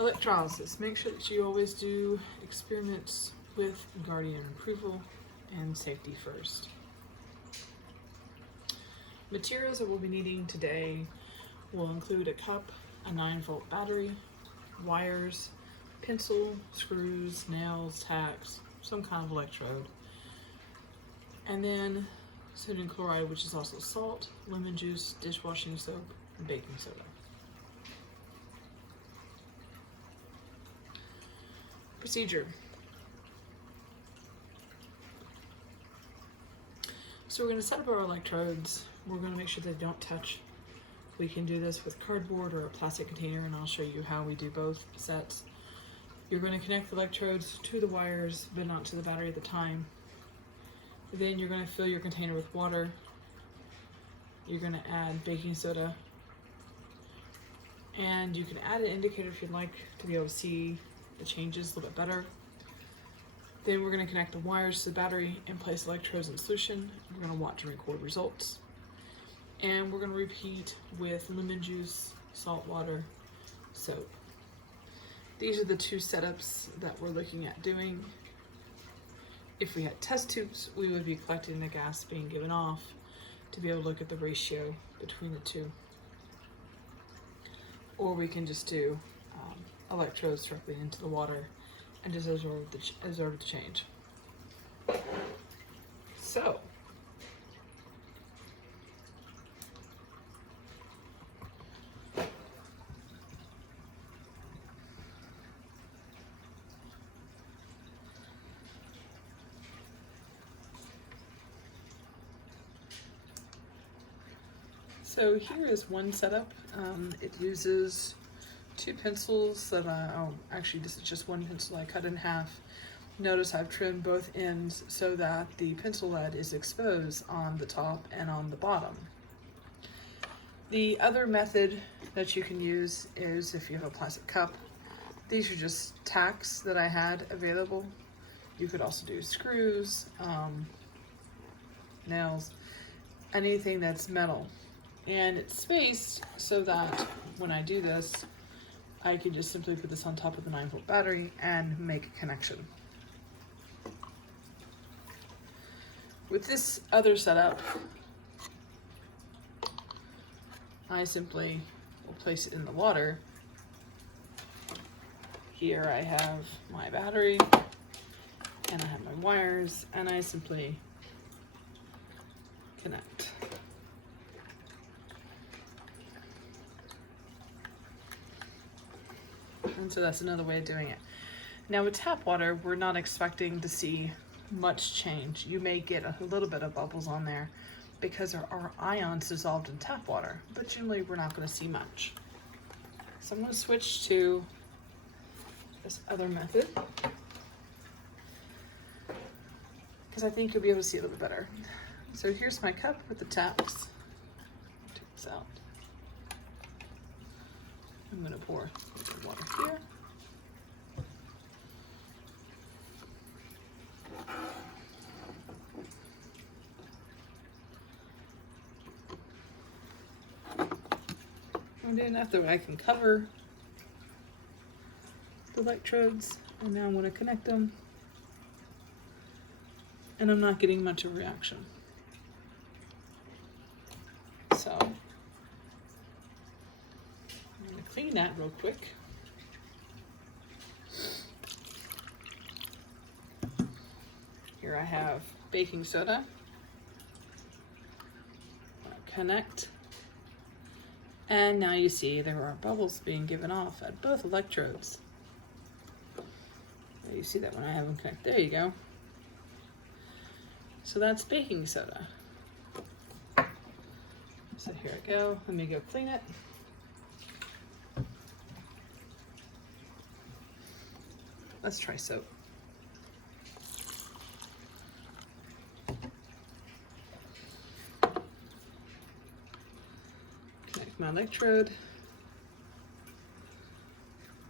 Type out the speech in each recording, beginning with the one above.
Electrolysis. Make sure that you always do experiments with guardian approval and safety first. Materials that we'll be needing today will include a cup, a 9-volt battery, wires, pencil, screws, nails, tacks, some kind of electrode, and then sodium chloride, which is also salt, lemon juice, dishwashing soap, and baking soda. Procedure. So we're going to set up our electrodes. We're going to make sure they don't touch. We can do this with cardboard or a plastic container, and I'll show you how we do both sets. You're going to connect the electrodes to the wires, but not to the battery at the time. Then you're going to fill your container with water. You're going to add baking soda. And you can add an indicator if you'd like to be able to see the changes a little bit better. Then we're going to connect the wires to the battery and place electrodes in solution. We're going to watch and record results. And we're going to repeat with lemon juice, salt water, soap. These are the two setups that we're looking at doing. If we had test tubes, we would be collecting the gas being given off to be able to look at the ratio between the two. Or we can just do electrodes directly into the water and just absorb the change. So, here is one setup. It uses 2 pencils that actually this is just one pencil I cut in half. Notice I've trimmed both ends so that the pencil lead is exposed on the top and on the bottom. The other method that you can use is if you have a plastic cup. These are just tacks that I had available. You could also do screws, nails, anything that's metal. And it's spaced so that when I do this, I can just simply put this on top of the 9-volt battery and make a connection. With this other setup, I simply will place it in the water. Here I have my battery and I have my wires, and I simply connect. And so that's another way of doing it. Now with tap water, we're not expecting to see much change. You may get a little bit of bubbles on there because there are ions dissolved in tap water, but generally we're not going to see much. So I'm going to switch to this other method because I think you'll be able to see a little bit better. So here's my cup with the taps. Take this out. I'm going to pour water here. And then after I can cover the electrodes, and now I'm going to connect them, and I'm not getting much of a reaction. So I'm going to clean that real quick. Here I have baking soda. Connect. And now you see there are bubbles being given off at both electrodes. You see that when I have them connect. There you go. So that's baking soda. So here I go. Let me go clean it. Let's try soap. Connect my electrode.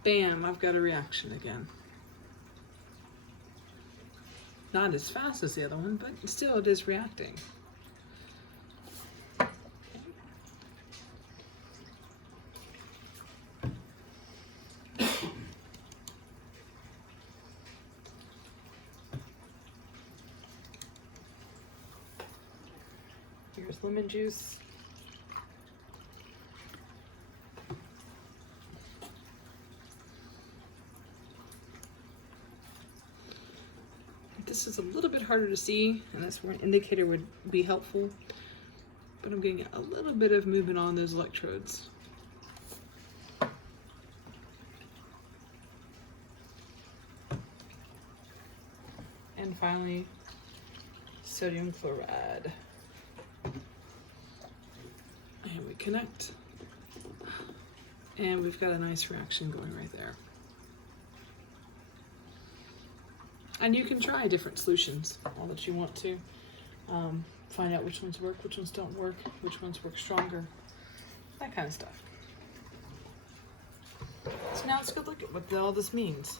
Bam, I've got a reaction again. Not as fast as the other one, but still it is reacting. Here's lemon juice. This is a little bit harder to see, and that's where an indicator would be helpful. But I'm getting a little bit of movement on those electrodes. And finally, sodium chloride. And we connect. And we've got a nice reaction going right there. And you can try different solutions, all that you want to. Find out which ones work, which ones don't work, which ones work stronger, that kind of stuff. So now let's go look at what all this means.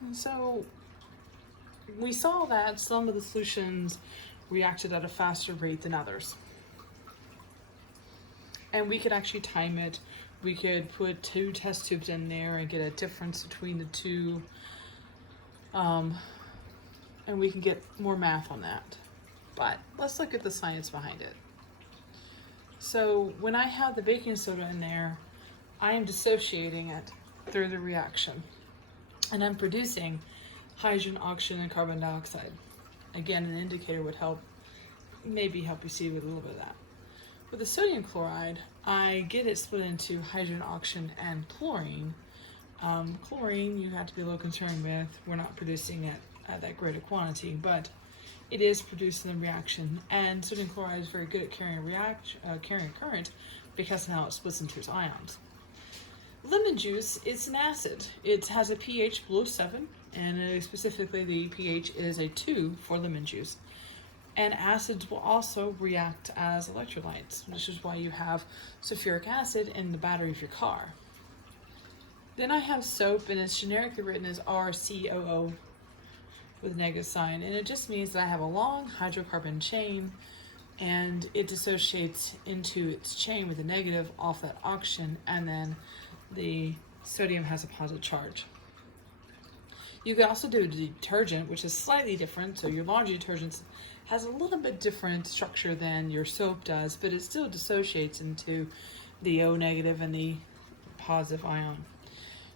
And so we saw that some of the solutions reacted at a faster rate than others. And we could actually time it. We could put 2 test tubes in there and get a difference between the two. And we can get more math on that. But let's look at the science behind it. So when I have the baking soda in there, I am dissociating it through the reaction. And I'm producing hydrogen, oxygen, and carbon dioxide. Again, an indicator would help, maybe help you see with a little bit of that. With the sodium chloride, I get it split into hydrogen, oxygen, and chlorine. Chlorine, you have to be a little concerned with. We're not producing it at that great a quantity, but it is produced in the reaction. And sodium chloride is very good at carrying a current because of how it splits into its ions. Lemon juice, it's an acid. It has a pH below 7, and specifically the pH is a 2 for lemon juice. And acids will also react as electrolytes, which is why you have sulfuric acid in the battery of your car. Then I have soap, and it's generically written as RCOO with a negative sign, and it just means that I have a long hydrocarbon chain, and it dissociates into its chain with a negative off that oxygen, and then the sodium has a positive charge. You could also do a detergent, which is slightly different. So your laundry detergent has a little bit different structure than your soap does, but it still dissociates into the O negative and the positive ion.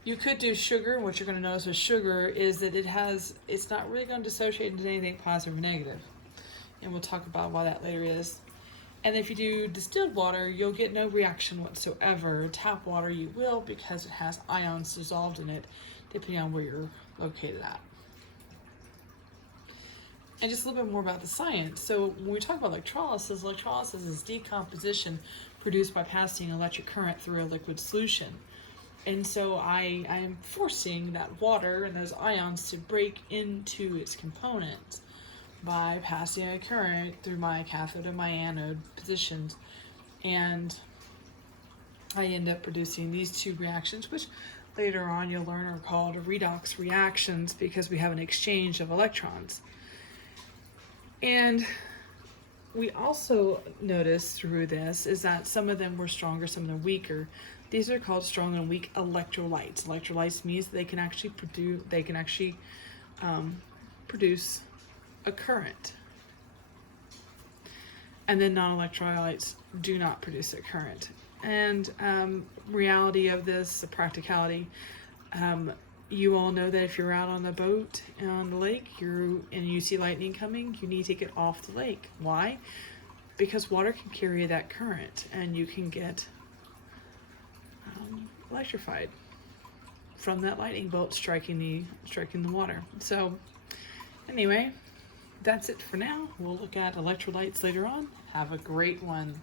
You could do sugar, and what you're going to notice with sugar is that it's not really going to dissociate into anything positive or negative. And we'll talk about why that later is. And if you do distilled water, you'll get no reaction whatsoever. Tap water you will, because it has ions dissolved in it, depending on where you're located at. And just a little bit more about the science. So when we talk about electrolysis, electrolysis is decomposition produced by passing electric current through a liquid solution. And so I am forcing that water and those ions to break into its components by passing a current through my cathode and my anode positions. And I end up producing these two reactions, which later on you'll learn are called redox reactions because we have an exchange of electrons. And we also notice through this is that some of them were stronger, some of them weaker. These are called strong and weak electrolytes. Electrolytes means they can actually produce a current. And then non-electrolytes do not produce a current. And reality of this, the practicality, you all know that if you're out on the boat on the lake and you see lightning coming, you need to get off the lake. Why? Because water can carry that current and you can get electrified from that lightning bolt striking the water. So anyway, that's it for now. We'll look at electrolytes later on. Have a great one.